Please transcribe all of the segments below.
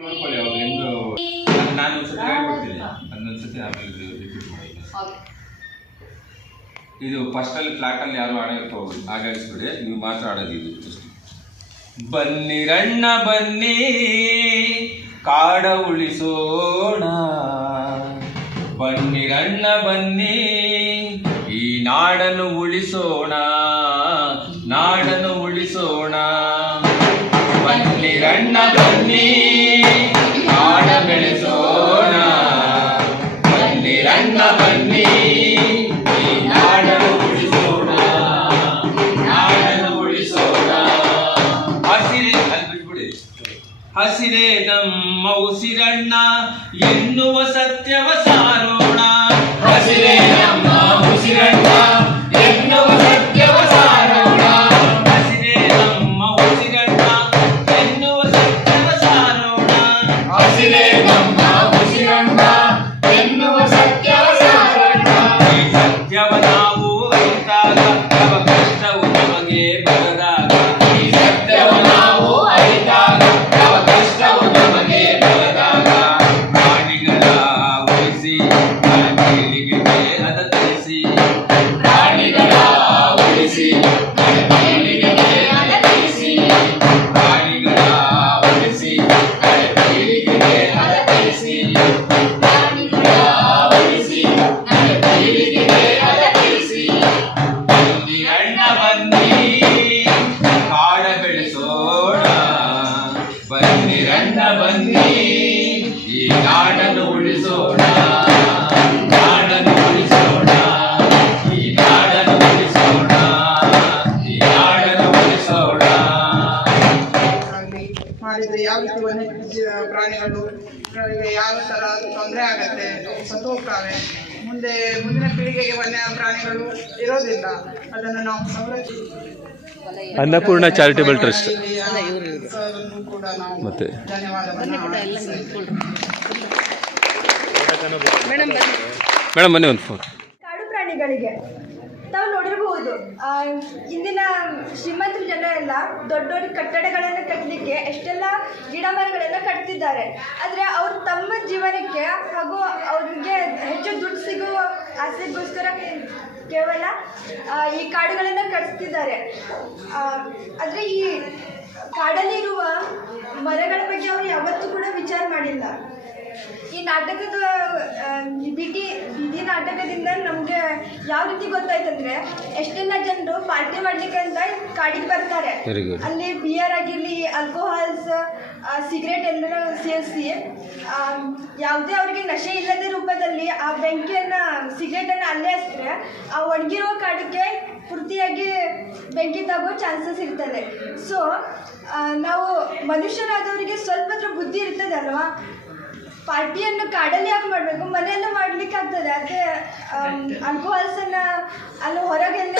ನೋಡ್ಕೊಳ್ಳಿ ಅವ್ರು ಹೆಂಗು ನಾನು ಒಂದ್ಸತಿ ಹೇಳ್ಕೊಡ್ತೀನಿ ಅದನ್ನೊಂದ್ಸತಿ ಆಮೇಲೆ ರಿಪೀಟ್ ಮಾಡಿ. ಇದು ಫಸ್ಟಲ್ಲಿ ಫ್ಲಾಟಲ್ಲಿ ಯಾರು ಆಡೋಕ್ಕೆ ಹೋಗೋದು ಹಾಗಾಗಿಸ್ಬಿಡಿ, ನೀವು ಮಾತ್ರ ಆಡೋದು ಇದು ಜಸ್ಟ್. ಬನ್ನಿರಣ್ಣ ಬನ್ನಿ ಕಾಡ ಉಳಿಸೋಣ, ಬನ್ನಿರಣ್ಣ ಬನ್ನಿ ಈ ನಾಡನ್ನು ಉಳಿಸೋಣ, ನಾಡನ್ನು ಉಳಿಸೋಣ. ಬನ್ನಿರಣ್ಣ ಬನ್ನಿ ಕಾಡ ಬೆಳೆಸೋಣ, ಬನ್ನಿರಣ್ಣ ಬನ್ನಿ ಈ ನಾಡನ್ನು ಉಳಿಸೋಣ, ನಾಡನ್ನು ಉಳಿಸೋಣ. ಹಸಿರೇ ಅಲ್ಲಿ ಬಿಟ್ಬಿಡಿ. ಹಸಿರೇ ನಮ್ಮ ಉಸಿರಣ್ಣ ಎನ್ನುವ ಸತ್ಯವ ಸಾರೋಣ, ಹಸಿರೇ ನಮ್ಮ ಉಸಿರಣ್ಣ ಎನ್ನುವ ಸತ್ಯವ ಸಾರೋಣ, ಹಸಿರೇ ನಮ್ಮ ಉಸಿರಣ್ಣ ಎನ್ನುವ ಸತ್ಯವ ಸಾರೋಣ, ಹಸಿರೇ ನಮ್ಮ ಉಸಿರಣ್ಣ ಎನ್ನುವ ಸತ್ಯವ ಸಾರೋಣ. ಈ ಸತ್ಯವ ನಾವು ಅರಿತಾಗ ಯಾವ ಕಷ್ಟವು ನಮಗೆ ಬರದಾಗ, ಈ ಸತ್ಯವ ನಾವು ಅರಿತಾಗ ಯಾವ ಕಷ್ಟವು ನಮಗೆ ಬರದಾಗ, ಪ್ರಾಣಿಗಳ ಉಳಿಸಿ ಪೀಳಿಗೆಗೆ ಅದ ತಿಳಿಸಿ, ಪ್ರಾಣಿಗಳ ಉಳಿಸಿ ಪೀಳಿಗೆಗೆ ಅದ ತಿಳಿಸಿ, ಪ್ರಾಣಿಗಳ ಉಳಿಸಿ ಪೀಳಿಗೆಗೆ ಅದ ತಿಳಿಸಿ, ಪ್ರಾಣಿಗಳ ಉಳಿಸಿ ಪೀಳಿಗೆಗೆ ಅದ ತಿಳಿಸಿ. ಬನ್ನಿರಣ್ಣ ಬನ್ನಿ ಕಾಡ ಬೆಳೆಸೋಣ, ಬನ್ನಿರಣ್ಣ ಬನ್ನಿ ಈ ನಾಡನ್ನು ಉಳಿಸೋಣ, ನಾಡನ್ನು ಉಳಿಸೋಣ, ಈ ನಾಡನ್ನು ಉಳಿಸೋಣ, ಈ ನಾಡನ್ನು ಉಳಿಸೋಣ. ಮಾಡಿದ್ರೆ ಯಾವ ರೀತಿ ವನ್ಯಜೀವಿ ಪ್ರಾಣಿಗಳು ಯಾವ ಥರ ತೊಂದರೆ ಆಗತ್ತೆ, ಸತ್ತೋಗ್ತವೆ, ಮುಂದಿನ ಪೀಳಿಗೆಗೆ ವನ್ಯ ಪ್ರಾಣಿಗಳು ಇರೋದಿಲ್ಲ. ಅದನ್ನು ನಾವು ಅನ್ನಪೂರ್ಣ ಚಾರಿಟೇಬಲ್ ಟ್ರಸ್ಟ್ ಕೂಡ ನಾವು ಮತ್ತೆ ಧನ್ಯವಾದವನ್ನು ಮೇಡಮ್ ಬನ್ನಿ ಒಂದು ಫೋನ್. ಕಾಡು ಪ್ರಾಣಿಗಳಿಗೆ ತಾವು ನೋಡಿರಬಹುದು, ಇಂದಿನ ಶ್ರೀಮಂತರ ಜನ ಎಲ್ಲ ದೊಡ್ಡ ದೊಡ್ಡ ಕಟ್ಟಡಗಳನ್ನು ಕಟ್ಟಲಿಕ್ಕೆ ಎಷ್ಟೆಲ್ಲ ಗಿಡ ಮರಗಳೆಲ್ಲ ಕಟ್ತಿದ್ದಾರೆ. ಆದರೆ ಅವರು ತಮ್ಮ ಜೀವನಕ್ಕೆ ಹಾಗೂ ಅವ್ರಿಗೆ ಹೆಚ್ಚು ದುಡ್ಡು ಸಿಗುವ ಆಸೆಗೋಸ್ಕರ ಕೇವಲ ಈ ಕಾಡುಗಳನ್ನು ಕಟ್ತಿದ್ದಾರೆ. ಆದರೆ ಈ ಕಾಡಲ್ಲಿರುವ ಮರಗಳ ಬಗ್ಗೆ ಅವರು ಯಾವತ್ತೂ ಕೂಡ ವಿಚಾರ ಮಾಡಿಲ್ಲ. ಈ ನಾಟಕದ ಬೀದಿ ನಾಟಕದಿಂದ ನಮಗೆ ಯಾವ ರೀತಿ ಗೊತ್ತಾಯ್ತಂದ್ರೆ, ಎಷ್ಟೆಲ್ಲ ಜನರು ಪಾರ್ಟಿ ಮಾಡ್ಲಿಕ್ಕೆ ಅಂತ ಕಾಡಿಗೆ ಬರ್ತಾರೆ. ಅಲ್ಲಿ ಬಿಯರ್ ಆಗಿರಲಿ, ಆಲ್ಕೋಹಾಲ್ಸ್, ಸಿಗರೇಟ್ ಎಲ್ಲರೂ ಸೇರಿಸಿ ಯಾವುದೇ ಅವರಿಗೆ ನಶೆ ಇಲ್ಲದ ರೂಪದಲ್ಲಿ ಆ ಬೆಂಕಿಯನ್ನು, ಸಿಗರೇಟನ್ನು ಅಲ್ಲೇ ಹಚ್ಚಿದ್ರೆ ಆ ಒಣಗಿರೋ ಕಾಡಿಗೆ ಪೂರ್ತಿಯಾಗಿ ಬೆಂಕಿ ತಗೋ ಚಾನ್ಸಸ್ ಇರ್ತದೆ. ಸೊ ನಾವು ಮನುಷ್ಯರಾದವರಿಗೆ ಸ್ವಲ್ಪ ಬುದ್ಧಿ ಇರ್ತದೆ ಅಲ್ವಾ, ಪಾರ್ಟಿಯನ್ನು ಕಾಡಲ್ಲಿ ಯಾಕೆ ಮಾಡಬೇಕು, ಮನೆಯಲ್ಲೇ ಮಾಡ್ಲಿಕ್ಕೆ ಆಗ್ತದೆ. ಅದೇ ಆಲ್ಕೋಹಾಲ್ಸನ್ನು ಅಲ್ಲಿ ಹೊರಗೆಲ್ಲ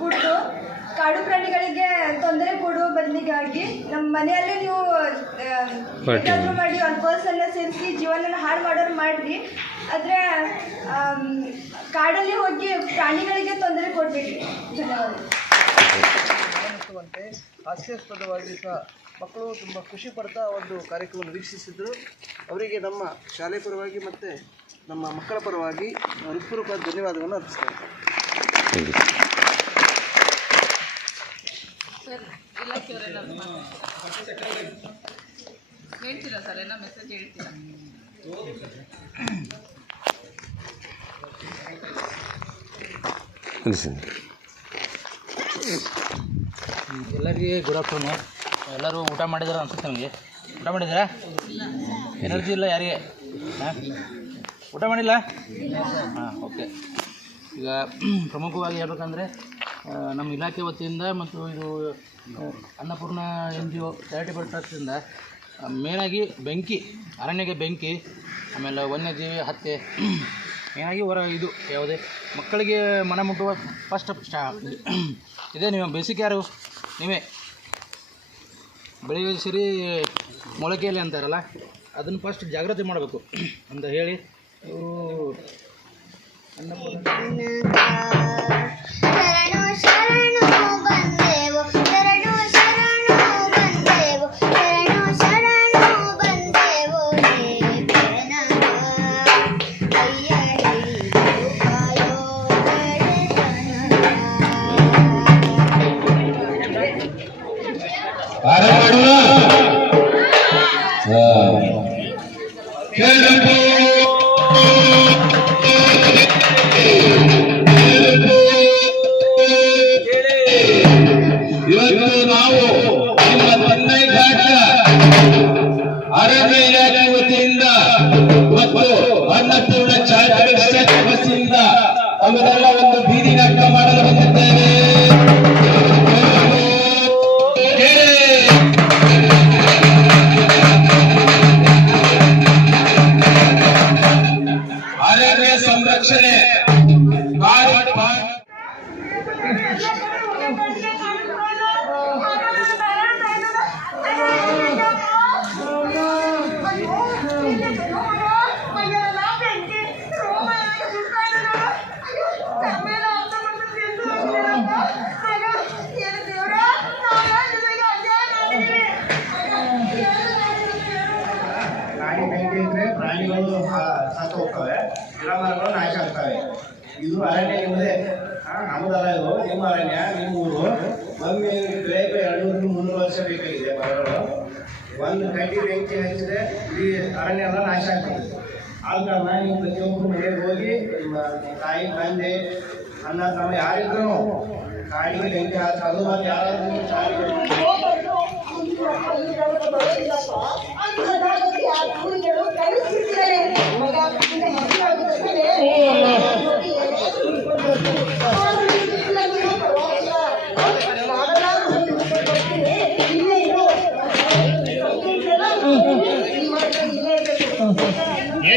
ಕುಡಿದು ಕಾಡು ಪ್ರಾಣಿಗಳಿಗೆ ತೊಂದರೆ ಕೊಡುವ ಬದಲಿಗಾಗಿ ನಮ್ಮ ಮನೆಯಲ್ಲೇ ನೀವು ಏನಾದರೂ ಮಾಡಿ ಆಲ್ಕೋಹಾಲ್ಸನ್ನು ಸೇರಿಸಿ ಜೀವನ ಹಾಳು ಮಾಡೋರು ಮಾಡಿರಿ. ಆದರೆ ಕಾಡಲ್ಲಿ ಹೋಗಿ ಪ್ರಾಣಿಗಳಿಗೆ ತೊಂದರೆ ಕೊಡಬೇಡಿ. ಧನ್ಯವಾದ. ಹಾಸ್ಯಾಸ್ಪದವಾಗಿ ಸಹ ಮಕ್ಕಳು ತುಂಬ ಖುಷಿ ಪಡ್ತಾ ಒಂದು ಕಾರ್ಯಕ್ರಮವನ್ನು ವೀಕ್ಷಿಸಿದ್ರು. ಅವರಿಗೆ ನಮ್ಮ ಶಾಲೆ ಪರವಾಗಿ ಮತ್ತು ನಮ್ಮ ಮಕ್ಕಳ ಪರವಾಗಿ ಹೃತ್ಪೂರ್ವಕ ಧನ್ಯವಾದವನ್ನು ಅರ್ಪಿಸ್ತೇವೆ. ಸರ್, ಇಲಾಖೆಯವರೆಲ್ಲ ಹೇಳ್ತೀರಾ ಸರ್, ಏನೋ ಮೆಸೇಜ್ ಹೇಳ್ತೀರಾ? ಎಲ್ಲರಿಗೆ ಗುಡ್ ಆಫ್ಟರ್ನೂನ್. ಎಲ್ಲರೂ ಊಟ ಮಾಡಿದಾರೆ ಅನ್ಸುತ್ತೆ ನಮಗೆ. ಊಟ ಮಾಡಿದ್ದೀರಾ? ಎನರ್ಜಿ ಇಲ್ಲ ಯಾರಿಗೆ? ಹಾಂ, ಊಟ ಮಾಡಿಲ್ಲ? ಹಾಂ, ಓಕೆ. ಈಗ ಪ್ರಮುಖವಾಗಿ ಹೇಳ್ಬೇಕಂದ್ರೆ ನಮ್ಮ ಇಲಾಖೆ ವತಿಯಿಂದ ಮತ್ತು ಇದು ಅನ್ನಪೂರ್ಣ NGO ಚಾರಿಟೇಬಲ್ ಟ್ರಸ್ಟಿಂದ ಮೇನಾಗಿ ಬೆಂಕಿ, ಅರಣ್ಯಕ್ಕೆ ಬೆಂಕಿ, ಆಮೇಲೆ ವನ್ಯಜೀವಿ ಹತ್ಯೆ, ಮೇನಾಗಿ ಇದು ಯಾವುದೇ ಮಕ್ಕಳಿಗೆ ಮನ ಮುಟ್ಟುವ ಫಸ್ಟ್ ಇದೇ. ನೀವು ಬೇಸಿಕ್ ಯಾರು? ನೀವೇ. ಬೆಳಿಗ್ಗೆ ಸರಿ ಮೊಳಕೆಯಲ್ಲಿ ಅಂತಾರಲ್ಲ, ಅದನ್ನು ಫಸ್ಟ್ ಜಾಗ್ರತೆ ಮಾಡಬೇಕು ಅಂತ ಹೇಳಿ ಇವರು ಶರಣು ಬಂದೆವು ಇವತ್ತು ನಾವು ನಿಮ್ಮ ತನ್ನೈಘಾಟ ಅರಣ್ಯ ಇಲಾಖೆ ವತಿಯಿಂದ ಮತ್ತು ಅನ್ನಪೂರ್ಣ ಚಾರಿಟಬಲ್ ವತಿಯಿಂದ ಅವರೆಲ್ಲ ಒಂದು ಬೀದಿ ನಾಟಕ ಮಾಡಲು ಬಂದಿದ್ದೇವೆ. ಅರಣ್ಯ ಸಂರಕ್ಷಣೆ ಬೆಂಕಿ ಇದ್ರೆ ಪ್ರಾಣಿಗಳು ಸತ್ತು ಹೋಗ್ತವೆ, ಗಿಡ ಮರಗಳು ನಾಶ ಆಗ್ತವೆ. ಇದು ಅರಣ್ಯ ನಿಮ್ಮದೇ, ನಮ್ಮದಲ್ಲ, ಇದು ನಿಮ್ಮ ಅರಣ್ಯ, ನಿಮ್ಮ ಊರು. ಒಮ್ಮೆ ಬೆಳೆಗೆ 200-300 ವರ್ಷ ಬೇಕಾಗಿದೆ ಮರಗಳು. ಒಂದು ಕಡ್ಡಿ ಬೆಂಕಿ ಹಚ್ಚಿದ್ರೆ ಈ ಅರಣ್ಯ ಎಲ್ಲ ನಾಶ ಆಗ್ತದೆ. ಆದ ಕಾರಣ ನೀವು ಪ್ರತಿಯೊಬ್ಬರು ಮನೆಗೆ ಹೋಗಿ ನಿಮ್ಮ ತಾಯಿ ತಂದೆ ಅಣ್ಣ ತಮ್ಮ ಯಾರಿದ್ರು ಕಾಡಿಗೆ ಬೆಂಕಿ ಹಾಕೋದು ಮತ್ತು ಯಾರಾದ್ರೂ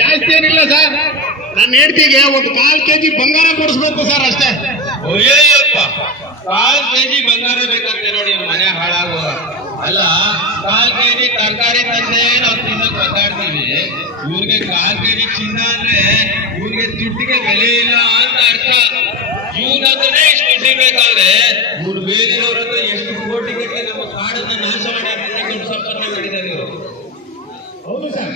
ಜಾಸ್ತಿ ಏನಿಲ್ಲ ಸರ್. ನನ್ನ ಹೆಂಡತಿಗೆ ಒಂದು 1/4 kg ಬಂಗಾರ ಕೊಡಿಸ್ಬೇಕು ಸರ್, ಅಷ್ಟೇ. ಅಯ್ಯಪ್ಪ, 1/4 kg ಬಂಗಾರ ಬೇಕಾಗ್ತದೆ ನೋಡಿ, ಮನೆ ಹಾಳಾಗುವ. ಅಲ್ಲ, 1/4 kg ತರಕಾರಿ ತಂದೆ ನಾವು ತಿನ್ನಕ್ ಮಾತಾಡ್ತೀವಿ. ಇವ್ರಿಗೆ 1/4 kg ಚಿನ್ನ ಅಂದ್ರೆ ಇವ್ರಿಗೆ ದುಡ್ಡಿಗೆ ಬೆಲೆ ಇಲ್ಲ ಅಂತ ಅರ್ಥ. ಇವ್ರತ್ರನೇ ಇಷ್ಟು ದುಡ್ಡಿ ಬೇಕಾದ್ರೆ ಇವ್ರು ಬೇರೆಯವ್ರತ್ರ ಎಷ್ಟು ಕೋಟಿ ಗಟ್ಟಲೆ ನಮ್ಮ ಕಾಡನ್ನ ನಾಶ ಮಾಡಿ ದೊಡ್ಡ ಸಂಪರ್ಕ ಮಾಡಿದ್ದಾರೆ ಇವರು. ಹೌದು ಸರ್,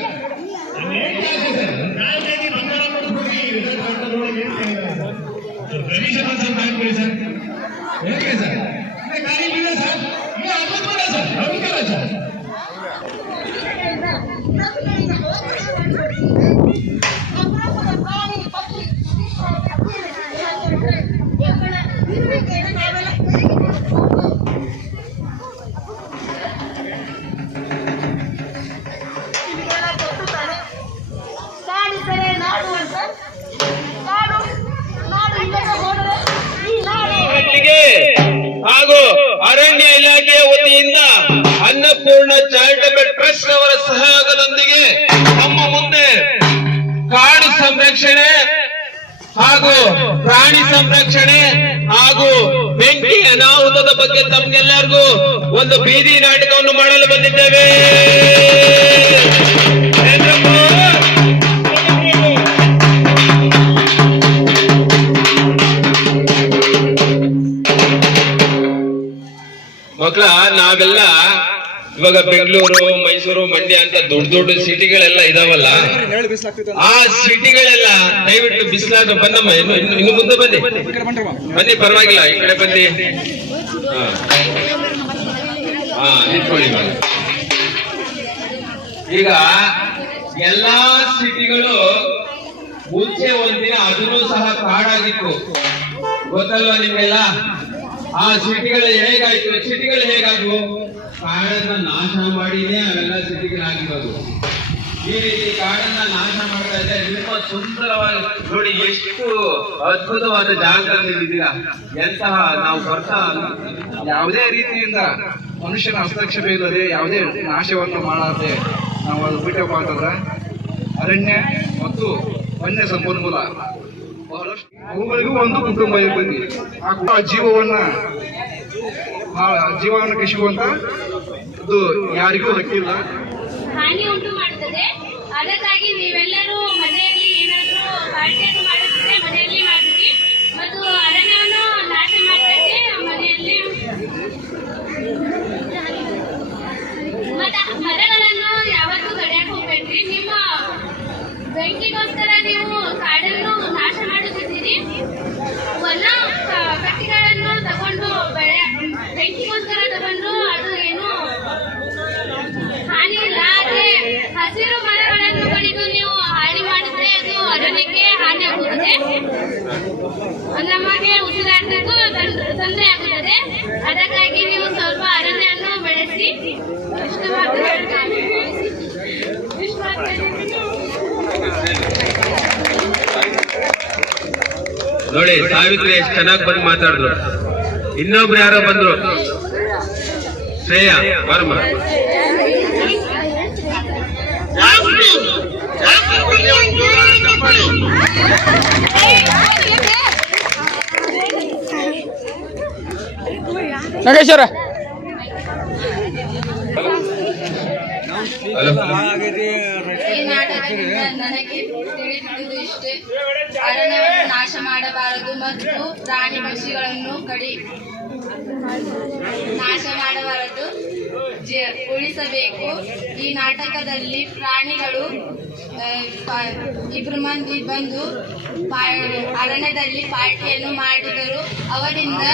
ಹಾಗೂ ಅರಣ್ಯ ಇಲಾಖೆಯ ವತಿಯಿಂದ ಅನ್ನಪೂರ್ಣ ಚಾರಿಟಬಲ್ ಟ್ರಸ್ಟ್ ಅವರ ಸಹಯೋಗದೊಂದಿಗೆ ನಮ್ಮ ಮುಂದೆ ಕಾಡು ಸಂರಕ್ಷಣೆ ಹಾಗೂ ಪ್ರಾಣಿ ಸಂರಕ್ಷಣೆ ಹಾಗೂ ಬೆಂಕಿ ಅನಾಹುತದ ಬಗ್ಗೆ ತಮ್ಗೆಲ್ಲರಿಗೂ ಒಂದು ಬೀದಿ ನಾಟಕವನ್ನು ಮಾಡಲು ಬಂದಿದ್ದೇವೆ. ಮಕ್ಕಳ, ನಾವೆಲ್ಲ ಇವಾಗ ಬೆಂಗಳೂರು, ಮೈಸೂರು, ಮಂಡ್ಯ ಅಂತ ದೊಡ್ಡ ದೊಡ್ಡ ಸಿಟಿಗಳೆಲ್ಲ ಇದಾವಲ್ಲ, ಆ ಸಿಟಿಗಳೆಲ್ಲ ದಯವಿಟ್ಟು ಬಿಸಿಲಾದ ಬನ್ನಮ್ಮ, ಇನ್ನು ಮುಂದೆ ಬನ್ನಿ ಬನ್ನಿ, ಪರವಾಗಿಲ್ಲ, ಈ ಕಡೆ ಬನ್ನಿ. ನಿಂತ್ಕೊಳ್ಳಿ. ಈಗ ಎಲ್ಲಾ ಸಿಟಿಗಳು ಮುಂಚೆ ಒಂದಿನ ಅದನ್ನು ಸಹ ಕಾಡಾಗಿತ್ತು, ಗೊತ್ತಲ್ವಾ ನಿಮ್ಗೆಲ್ಲ? ಆ ಸಿಟಿಗಳು ಹೇಗಾದ್ವು? ಕಾಡನ್ನ ನಾಶ ಮಾಡಿನೇ ಅವೆಲ್ಲ ಸಿಟಿಗಳಾಗಿರೋದು. ಈ ರೀತಿ ಕಾಡನ್ನ ನಾಶ ಮಾಡ್ತಾ ಇದ್ರೆ ತುಂಬಾ ಸುಂದರವಾಗಿ ನೋಡಿ, ಎಷ್ಟು ಅದ್ಭುತವಾದ ಜಾಗದಲ್ಲಿ ಇದ್ದೀರಾ. ಎಂತಹ ನಾವು ವರ್ಷ ಯಾವುದೇ ರೀತಿಯಿಂದ ಮನುಷ್ಯನ ಹಸ್ತಕ್ಷೇಪ ಇಲ್ಲದೆ ಯಾವುದೇ ನಾಶವನ್ನು ಮಾಡದೆ ನಾವು ಅದು ಬಿಟ್ಟಪ್ಪ ಅಂತಂದ್ರೆ ಅರಣ್ಯ ಮತ್ತು ವನ್ಯ ಸಂಪನ್ಮೂಲ ಬಹಳಷ್ಟು ಅವುಗಳಿಗೂ ಒಂದು ಕುಟುಂಬ ಇರ್ಬೇಕು. ಆ ಜೀವವನ್ನು ಕಿಸುವಂತ ಅದು ಯಾರಿಗೂ ಹಕ್ಕಿಲ್ಲ. ಹಾನಿ ಉಂಟು ಮಾಡುತ್ತದೆ. ಅದಕ್ಕಾಗಿ ನೀವೆಲ್ಲರೂ ಮನೆಯಲ್ಲಿ ಏನಾದರೂ ಪಾರ್ಟಿಯನ್ನು ಮಾಡುತ್ತಿದ್ರೆ ಮನೆಯಲ್ಲಿ ಮಾಡ್ತೀವಿ, ಮತ್ತು ಅರಣ್ಯವನ್ನು ನಾಶ ಮಾಡ್ತದೆ ಮನೆಯಲ್ಲಿ. ಮತ್ತೆ ಮರಗಳನ್ನು ಯಾವತ್ತೂ ಕಡಿಯಕ್ಕೆ ಹೋಗ್ಬೇಡ್ರಿ. ನಿಮ್ಮ ಬೆಂಕಿಗೋಸ್ಕರ ನೀವು ಕಾಡನ್ನು ನಾಶ ಮಾಡುತ್ತಿದ್ದೀರಿ. ಹೊಲ ಕಟ್ಟಿಗಳನ್ನು ತಗೊಂಡು ಬೆಂಕಿಗೋಸ್ಕರ ತಗೊಂಡು ಅದು ಏನು ನಮಗೆ ಉಸಿರಾಟಕ್ಕೂ ತೊಂದರೆ ಆಗುತ್ತದೆ. ಅದಕ್ಕಾಗಿ ನೀವು ಸ್ವಲ್ಪ ಅರಣ್ಯವನ್ನು ಬೆಳೆಸಿ. ಇಷ್ಟು ಮಾತ್ರ ಹೇಳ್ತೇನೆ. ನೋಡಿ ಸಾವಿತ್ರಿ ಎಷ್ಟು ಚೆನ್ನಾಗಿ ಬಂದು ಮಾತಾಡಿದ್ರು. ಇನ್ನೊಬ್ರು ಯಾರೋ ಬಂದ್ರು, ಶ್ರೇಯಾ ವರ್ಮ. ನಾಗೇಶ್ವರ ಈ ನಾಟಕದಿಂದ ನನಗೆ ತಿಳಿದಿರುವುದು ಇಷ್ಟೇ. ಅರಣ್ಯವನ್ನು ನಾಶ ಮಾಡಬಾರದು ಮತ್ತು ಪ್ರಾಣಿ ಪಕ್ಷಿಗಳನ್ನು ನಾಶ ಮಾಡಬಾರದು, ಉಳಿಸಬೇಕು. ಈ ನಾಟಕದಲ್ಲಿ ಪ್ರಾಣಿಗಳು ಇಬ್ರು ಮಂದಿ ಬಂದು ಅರಣ್ಯದಲ್ಲಿ ಪಾರ್ಟಿಯನ್ನು ಮಾಡಿದರು. ಅವರಿಂದ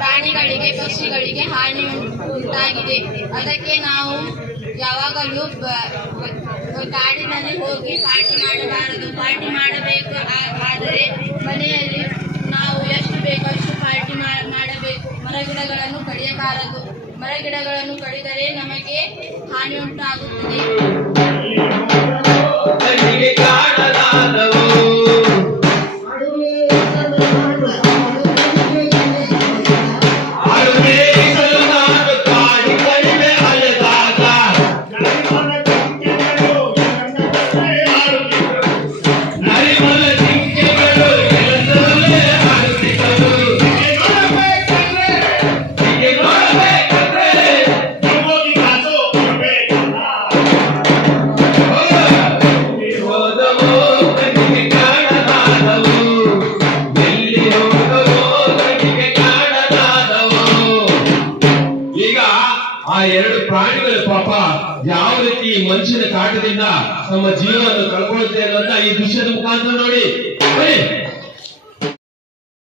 ಪ್ರಾಣಿಗಳಿಗೆ ಪಕ್ಷಿಗಳಿಗೆ ಹಾನಿ ಉಂಟಾಗಿದೆ. ಅದಕ್ಕೆ ನಾವು ಯಾವಾಗಲೂ ಕಾಡಿನಲ್ಲಿ ಹೋಗಿ ಪಾರ್ಟಿ ಮಾಡಬಾರದು. ಪಾರ್ಟಿ ಮಾಡಬೇಕು, ಆದರೆ ಮನೆಯಲ್ಲಿ ನಾವು ಎಷ್ಟು ಬೇಕು ಅಷ್ಟು ಪಾರ್ಟಿ ಮಾಡಬೇಕು. ಮರಗಿಡಗಳನ್ನು ಕಡಿಯಬಾರದು. ಮರಗಿಡಗಳನ್ನು ಕಡಿದರೆ ನಮಗೆ ಹಾನಿ ಉಂಟಾಗುತ್ತದೆ. ಪ್ರಾಣಿಗಳು ಪಾಪ ಯಾವ ರೀತಿ ಮನುಷ್ಯನ ಕಾಟದಿಂದ ತಮ್ಮ ಜೀವನವನ್ನು ಕಳ್ಕೊಳ್ಳುತ್ತೆ ಅನ್ನೋದನ್ನ ಈ ದೃಶ್ಯದ ಮುಖಾಂತರ ನೋಡಿ.